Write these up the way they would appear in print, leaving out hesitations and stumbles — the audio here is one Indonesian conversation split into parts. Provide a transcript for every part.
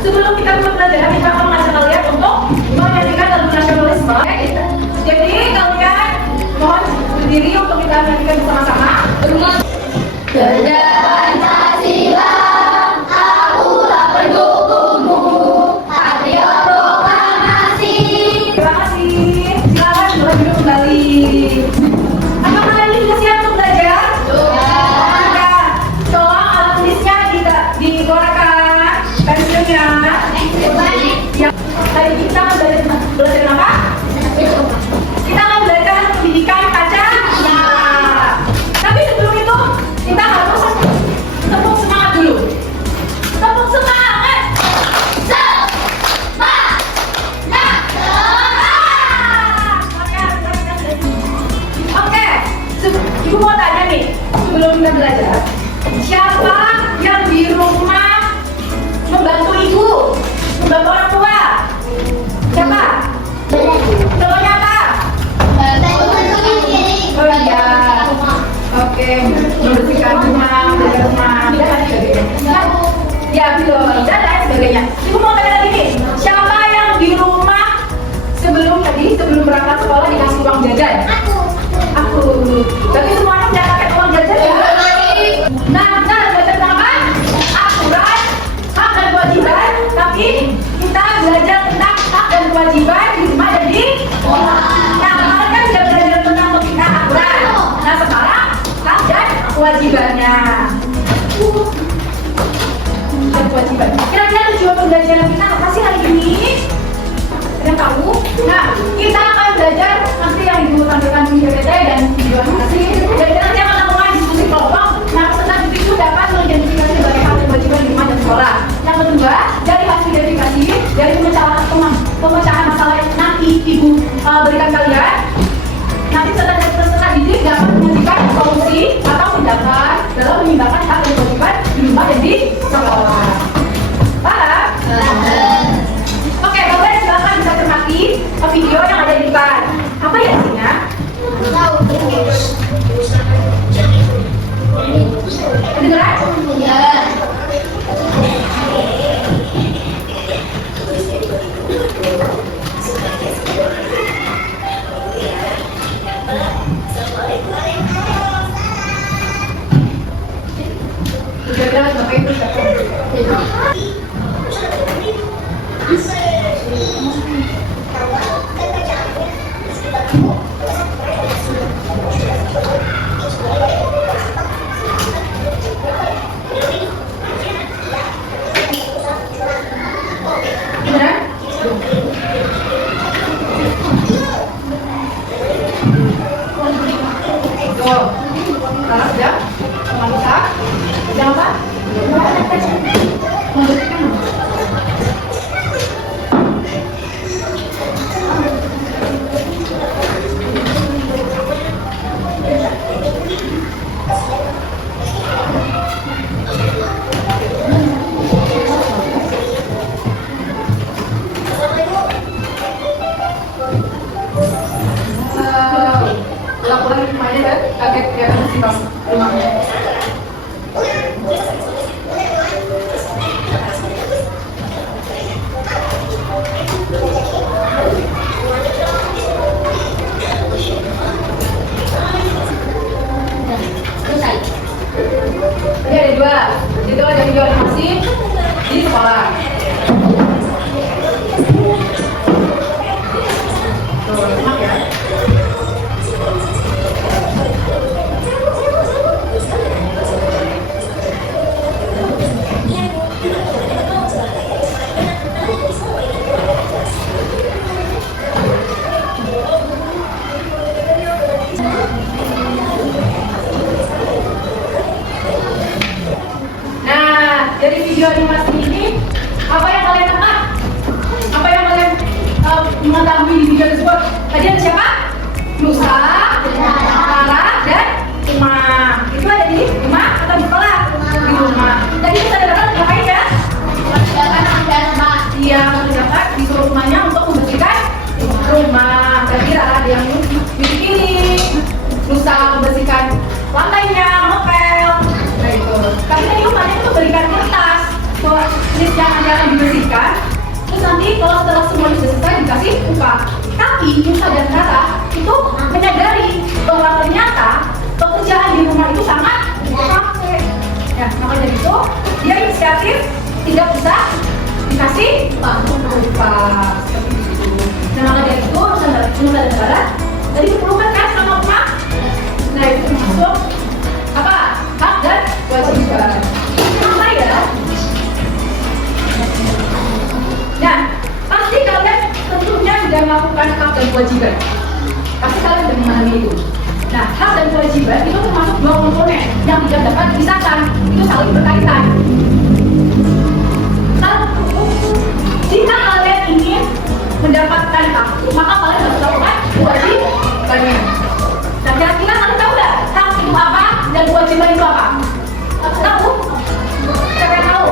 sebelum kita mulai pelajaran, kita akan mengajak kalian untuk menyanyikan lagu nasionalisme. Jadi kalian mohon berdiri untuk kita nyanyikan bersama-sama. Bendera Pancasila, akulah pendukungmu, patriot proklamasi. Terima kasih. Silakan boleh duduk kembali. Apakah kalian sudah siap untuk belajar? Ya. Tolong alat tulisnya dikeluarkan pensilnya. Ya. Tadi kita belajar apa? Kita akan belajar pendidikan Pancasila. Tapi sebelum itu kita harus tepuk semangat dulu. Tepuk semangat. Oke, ibu mau tanya nih, sebelum kita belajar, siapa yang di rumah membantu ibu, membantu orang tua? Siapa? Contohnya apa? Oh iya. Oke, membersihkan rumah, menjaga rumah, dan lain sebagainya. Ya, betul. Dan lain sebagainya. Ibu mau tanya lagi nih, siapa yang di rumah sebelum berangkat sekolah dikasih uang jajan? Aku. Tapi semuanya udah pakai uang jajan ya? Nah, kita belajar tentang apa? Aturan, hak dan kewajiban. Tapi kita belajar tentang hak dan kewajiban di rumah dan di sekolah. Nah, kemarin kan sudah belajar tentang logika aturan. Nah, sekarang hak dan kewajibannya. Dan kewajiban. Kira-kira tujuan pembelajaran kita apa sih hari ini? Ada tahu? Nah, kita akan belajar nanti yang ibu tampilkan di PPT dan video animasi. Dan kita nanti akan melakukan diskusi kelompok. Nah, peserta didik itu dapat mengidentifikasi sebagai hak dan kewajiban di rumah dan sekolah. Yang kedua, dari hasil identifikasi, dari pemecahan masalah yang nanti ibu berikan kalian, nanti peserta didik dapat menyajikan solusi atau pendapat dalam menyimbangkan hak dan kewajiban di rumah dan di sekolah. Paham? Oke, Bapak silakan bisa cermati video yang ada di depan. Apa ya isinya? Kedengeran? Ya. Kira-kira Bapak itu siapa? Beneran? Tuh, salah sudah? Masak? Jangan apa? Membersihkan. Laporan rumahnya kan kaget ya masih bang rumahnya. Ini ada dua, itu ada video animasi di sekolah. Tuh, enak ya. Dari video animasi ini, apa yang kalian tangkap? Apa yang kalian mengetahui di video tersebut? Tadi ada siapa? Nusa, Tara, dan Uma. Itu ada di rumah atau di sekolah? Di rumah. Tadi kita dapat ngapain ya? Iya, mengerjakan disuruh rumahnya untuk membersihkan rumah. Berarti Rara ada yang bidik ini. Nusa membersihkan lantainya, ngepel. Nah itu. Tapi tadi rumahnya itu berikan kertas. List yang ada yang dibersihkan. kewajiban. Pasti kalian sudah memahami itu. Nah, hak dan kewajiban itu termasuk dua komponen yang tidak dapat dipisahkan. Itu saling berkaitan. Jika kalian ingin mendapatkan hak, maka kalian harus melakukan kewajibannya. Nah, kira-kira kalian tahu nggak hak itu apa dan kewajiban itu apa? Tahu? Siapa yang tahu?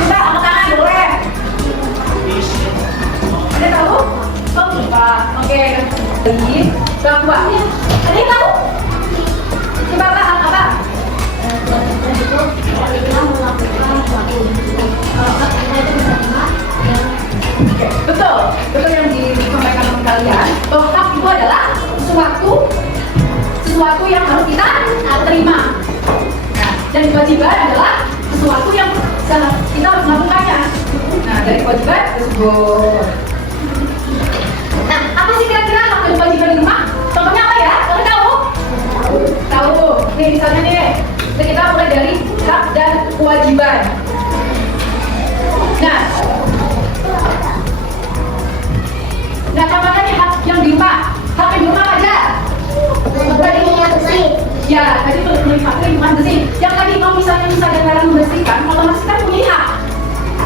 Coba angkat tangan boleh. Ada tahu? Oh, lupa. Oke. Lagi. Kedua. Ada yang tahu? Coba apa? Hak apa? Oke, betul yang disampaikan oleh kalian bahwa hak itu adalah sesuatu yang harus kita terima. Nah, dan kewajiban adalah sesuatu yang kita harus melakukannya. Nah, dari kewajiban tersebut. Nah, apa sih kira-kira hak dan kewajiban di rumah? Contohnya apa ya? Kalian tahu? Tahu. Nih, misalnya nih, kita mulai dari hak dan kewajiban. Nah, contohnya hak yang di rumah. Hak yang di rumah apa aja? Ya, tadi menikmati lingkungan bersih. Yang tadi kalau misalnya kalian membersihkan, otomatis kan punya hak.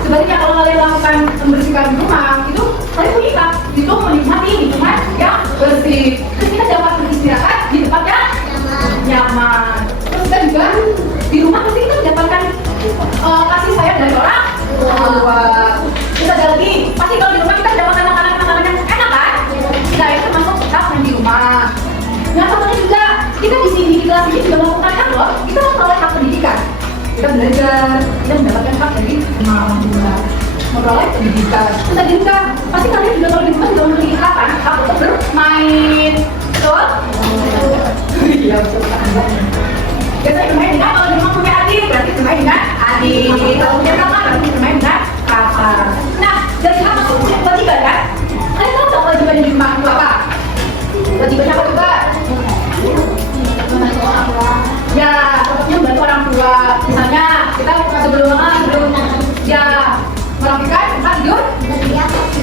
Sebaliknya kalau kalian lakukan membersihkan rumah, itu kalian punya hak. Itu menikmati lingkungan yang bersih. Terus kita dapat beristirahat di tempat yang nyaman. Terus kita juga di rumah pasti kita mendapatkan kasih sayang dari orang tua. Terus ada lagi, pasti kalau di rumah kita mendapatkan makanan yang enak kan? Nah, itu termasuk hak yang di rumah. Nah, contohnya juga kita di sini di kelas ini juga melakukan hak loh. Kita memperoleh hak pendidikan. Kita belajar, kita mendapatkan hak dari alhamdulillah memperoleh pendidikan. Terus tadi juga pasti kalian juga kalau di rumah juga memiliki hak kan? Hak untuk bermain. Betul? Iya, betul. Biasanya bermain dengan kalau di rumah punya adik berarti bermain dengan adik. Kalau punya kakak berarti bermain dengan kakak. Nah, dari hak masuk punya kewajiban kan? Kalian tahu nggak kewajiban di rumah itu apa? Kewajibannya apa coba? Ya, contohnya membantu orang tua. Misalnya kita sebelum ya merapikan tempat tidur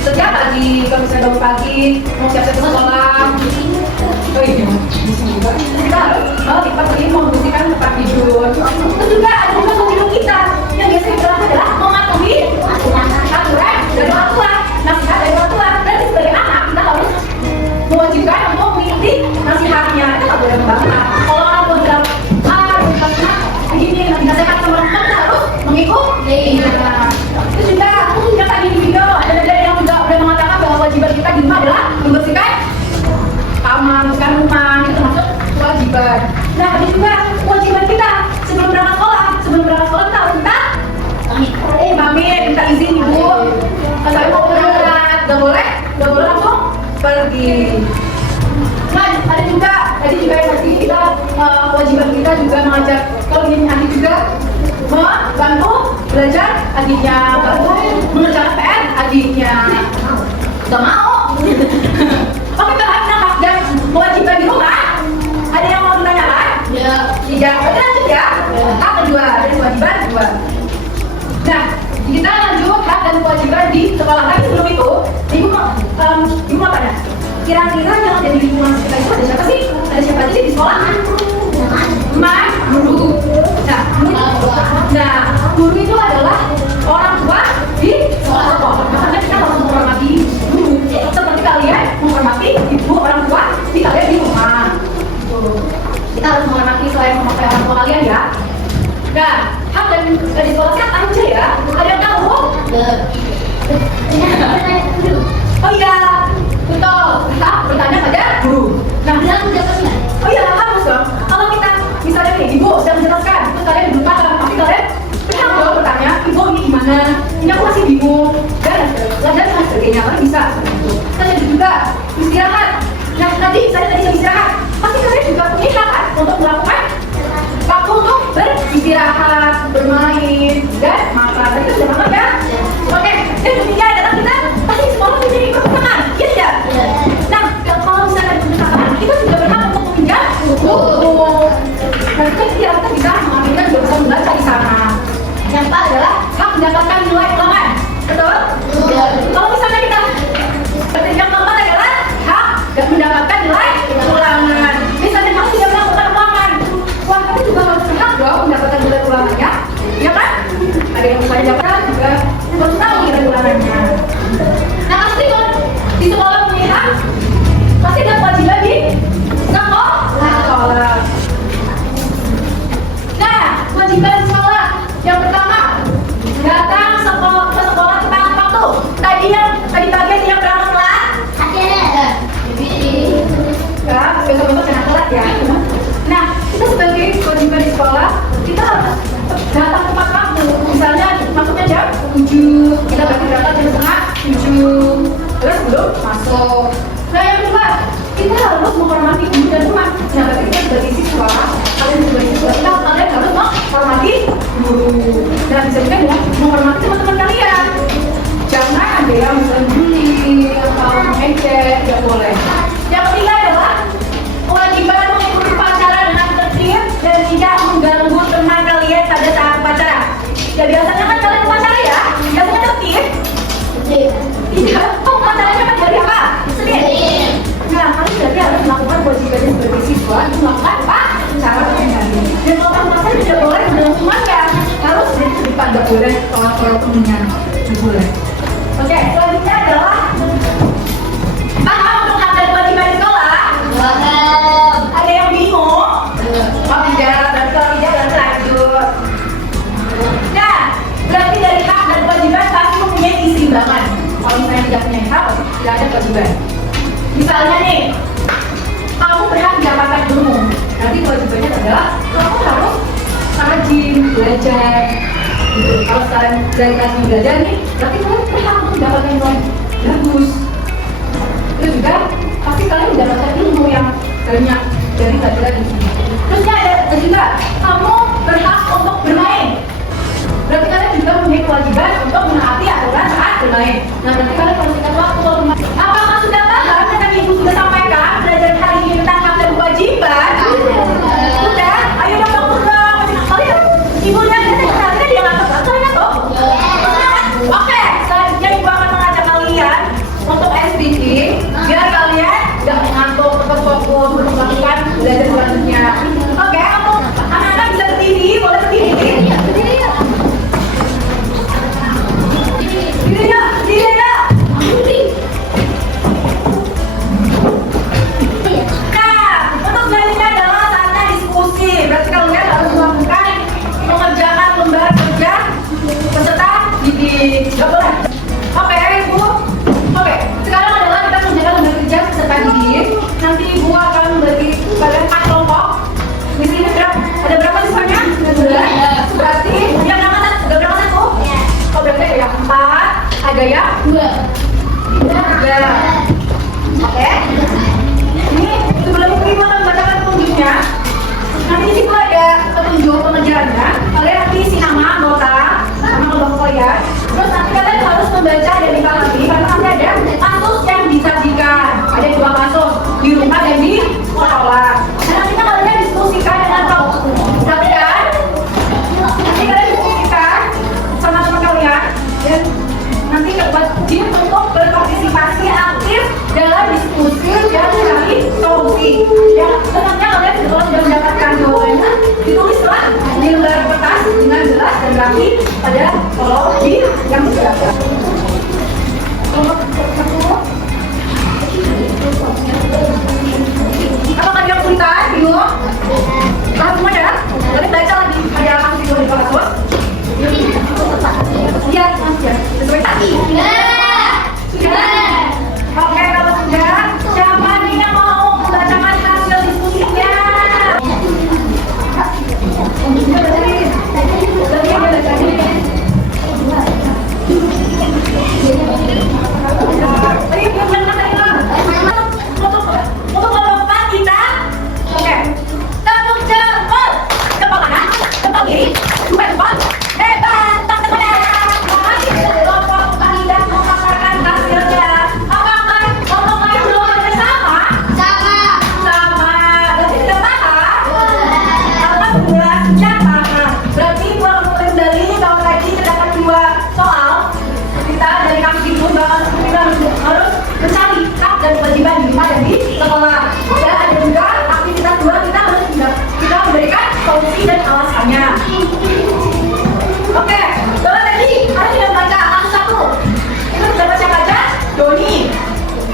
setiap pagi. Kalau misalnya bangun pagi mau siap-siap sekolah. Oh iya, kita harus tempat ini membersihkan tempat tidur. Terus juga ada juga pemilu kita yang biasanya berlaku adalah mematuhi aturan dari orang tua, nasihat dari orang tua. Dan sebagai anak kita harus mewajibkan untuk mengikuti nasihatnya. Kita nggak boleh membangkang. Kalau orang tua bilang begini, nasihat sama orang tua kita harus mengikuti. Terus juga yang tadi di video ada yang juga udah mengatakan bahwa kewajiban kita di rumah adalah membersihkan kamar, membersihkan rumah, itu termasuk kewajiban. Nah, ada juga kewajiban kita sebelum berangkat sekolah kita harus minta pamit, minta izin ibu. Saya mau berangkat, nggak boleh langsung pergi. Nah, ada juga tadi juga yang tadi kita kewajiban kita juga mengajak kalau ingin adik juga membantu belajar adiknya, bantu mengerjakan PR adiknya. Gak mau. Oke, terhadap hak dan kewajiban di rumah. Ada yang mau ditanyakan? Ya. 3. Oke, lanjut ya. Hak kedua dan kewajiban kedua. Nah, kita lanjut hak dan kewajiban di sekolah. Tapi sebelum itu, ibu mau tanya. Kira-kira yang ada di lingkungan kita itu ada siapa sih? Ada siapa aja di sekolah? Guru. Nah, guru itu adalah orang tua di sekolah. Makanya kita harus menghormati guru. Seperti kalian menghormati ibu orang tua di kalian di rumah. Kita harus menghormati selain menghormati orang tua kalian ya. Nah, hak dan di sekolah siapa aja ya? Ada yang tahu? Oh iya, betul. Kita bertanya pada guru. Nah, oh iya, harus dong. Kalau kita misalnya nih, ibu sedang menjelaskan, terus kalian berupa pasti kalian pernah dong bertanya, ibu ini gimana? Ini aku masih bingung. Dan sebagainya, kalian bisa. Terus ada juga istirahat. Nah, tadi istirahat, pasti kalian juga punya hak kan untuk melakukan waktu untuk beristirahat, bermain, dan makan. Tadi itu sudah makan ya? Oke, dan ketiga adalah kita pasti sekolah memiliki perpustakaan, iya tidak? Nah, kalau misalnya ada perpustakaan, kita juga berhak untuk meminjam buku. Dan kita bisa mengambilkan juga bisa membaca di sana. Yang keempat adalah hak mendapatkan nilai ulangan, betul? Kalau misalnya kita Kita berarti berangkat jam setengah 7. Terus belum masuk. Nah yang kedua, kita harus menghormati ibu dan rumah. Nah berarti kita sebagai siswa, kalian sebagai siswa kita kalian harus menghormati guru. Dan bisa juga dengan menghormati teman-teman kalian. Jangan ada yang mengguli atau mengejek, tidak boleh. Yang ketiga adalah kewajiban mengikuti upacara dengan tertib dan tidak mengganggu teman kalian pada saat upacara. Ya biasanya kan kalian upacara ya, biasanya tertib. Tidak, upacaranya kan dari apa? Sedih. Nah, kalian berarti harus melakukan kewajibannya sebagai siswa untuk melakukan apa? Cara mengendali. Dan kalau upacara tidak boleh dengan teman ya, harus di depan, tidak boleh kalau temennya, tidak boleh. Oke, selanjutnya adalah paham untuk mengambil kewajiban di sekolah? Paham. Ada yang bingung? Oh tidak, berarti kalau tidak berarti lanjut. Nah, berarti dari hak dan kewajiban pasti mempunyai keseimbangan. Kalau misalnya tidak punya hak, tidak ada kewajiban. Misalnya nih, kamu berhak mendapatkan ilmu. Nanti kewajibannya adalah kamu harus rajin belajar. Gitu. Kalau sekarang dari rajin belajar nih, berarti kamu berhak untuk mendapatkan ilmu yang bagus. Itu juga pasti kalian mendapatkan ilmu yang banyak dari pelajaran di sini. Terusnya ada juga kamu berhak untuk bermain. Berarti kalian juga mempunyai kewajiban untuk menaati aturan saat bermain. Nah, berarti kalian harus ingat waktu untuk bermain. Apakah sudah paham tentang ibu sudah sampaikan pelajaran hari ini tentang hak dan kewajiban? Sudah? Ayo dong, fokus dong. Kalian ibunya tadi dia nggak tahu. Kalian tahu? Oke, selanjutnya ibu akan mengajak kalian untuk SDG biar kalian tidak mengantuk, tetap fokus untuk melakukan belajar selanjutnya. Oke, anak-anak bisa berdiri, boleh berdiri. Gak boleh. Oke, Ibu. Oke, sekarang adalah kita mengerjakan lembar kerja peserta didik. Nanti Ibu akan membagi kalian 4 kelompok. Di sini ada berapa siswanya? 12. Berarti yang mana? Ada berapa satu? Oh, berarti ada yang 4, ada yang 2. Oke. Ini sebelum Ibu akan membacakan petunjuknya, nanti di situ ada petunjuk pengerjaannya. Kalian nanti isi nama, anggota, sama kelompok kalian. Terus nanti kalian harus membaca dan dipahami karena nanti ada kasus yang disajikan. Ada 2 kasus di rumah dan di sekolah. Dan nantinya kalian diskusikan dengan kalian. Nanti kalian diskusikan sama teman kalian dan nanti wajib untuk berpartisipasi aktif dalam diskusi dan mencari solusi. Yang tentunya kalian sudah mendapatkan jawabannya, ditulislah di lembar kertas dengan jelas dan rapi pada kolom yang disiapkan. Apakah dia kesulitan? Bingung? Paham semua ya? Boleh baca lagi ada kasus itu di kasus? Iya, sesuai tadi. Oke, kalau sudah, siapa nih yang mau membacakan hasil diskusinya? Untuk kelompok kita, oke. Tepuk jempol, jempol kanan, jempol kiri, bukan jempol. Hebat, tepuk tangan. Mari kelompok kita memaparkan hasilnya. Apakah kelompok lain jawabannya sama? Sama. Sama. Berarti sudah paham? Alhamdulillah sudah paham. Berarti gua mulai kembali kalau tadi terdapat 2 soal. Kita dari kampus itu bakal kita harus mencari hak dan kewajiban di rumah dan di sekolah. Dan ada juga aktivitas 2 kita harus kita memberikan solusi dan alasannya. Oke, kalau tadi ada yang baca kasus 1. Itu dapat siapa aja? Doni.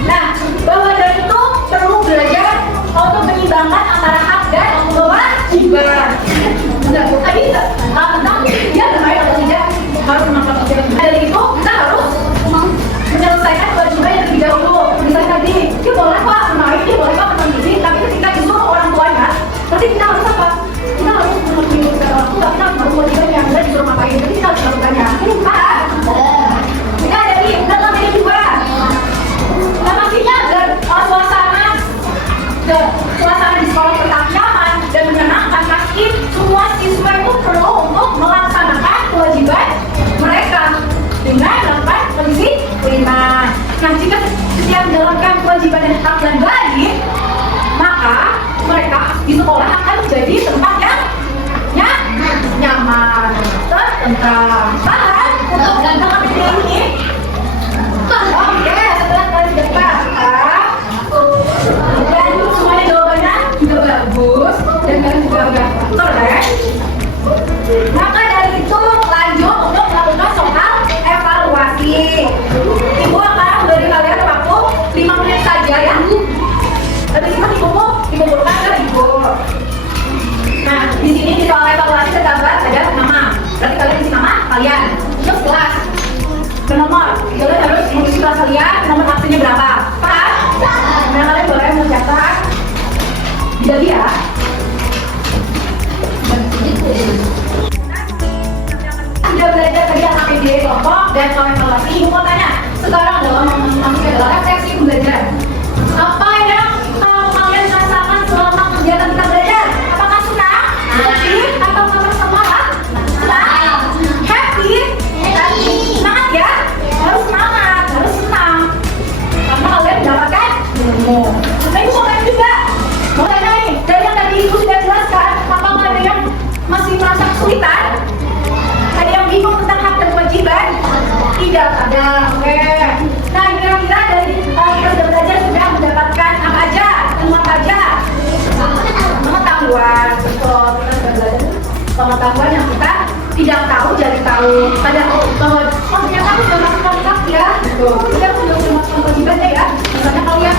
Nah, bahwa dari itu perlu belajar untuk menyeimbangkan antara hak dan kewajiban. Nah, tadi tentang dia bermain atau tidak harus melakukan kewajiban. Dari itu kita harus menyelesaikan kewajiban yang terlebih dahulu. Misalnya tadi, dia boleh kok bermain, dia boleh kok menonton TV, tapi ketika disuruh orang tuanya, berarti kita harus apa? Kita harus memenuhi orang tua, kita harus tentang bahan untuk KPD ini. Oke, setelah kalian sudah paham dan semuanya jawabannya juga bagus dan kalian juga udah korek, maka dari itu lanjut untuk melakukan soal evaluasi. Ibu akan beri kalian waktu 5 menit saja ya. Habis itu dikumpulkan ke ibu. Nah, di sini di soal evaluasi tergambar ada nama. Berarti kalian isi nama kalian. Terus kelas. Ke nomor. Kalian harus mengisi kelas kalian, nomor absennya berapa. Paham? Nah, kalian boleh mencatat. Dibagi ya. Sudah belajar tadi KPD kelompok dan soal evaluasi. Ibu mau tanya. Sekarang adalah masuk adalah seksi pembelajaran. Apa yang kalian rasakan selama kegiatan kita belajar? Apakah senang? Happy? Atau kamu semangat? Senang? Happy? Semangat ya? Harus semangat, harus senang. Karena kalian mendapatkan ilmu. Nah, ibu mau tanya juga. Mau tanya nih, dari yang tadi ibu sudah jelaskan, apakah ada yang masih merasa kesulitan? Ada yang bingung tentang hak dan kewajiban? Tidak ada. Oke. Nah, kira-kira dari kita sudah belajar sudah mendapatkan apa aja? Ilmu apa aja? Pengetahuan. Betul. Kita sudah belajar pengetahuan yang kita tidak tahu jadi tahu. Ada bahwa ternyata aku sudah melakukan hak ya. Betul. Kita sudah melakukan kewajibannya ya. Misalnya kalian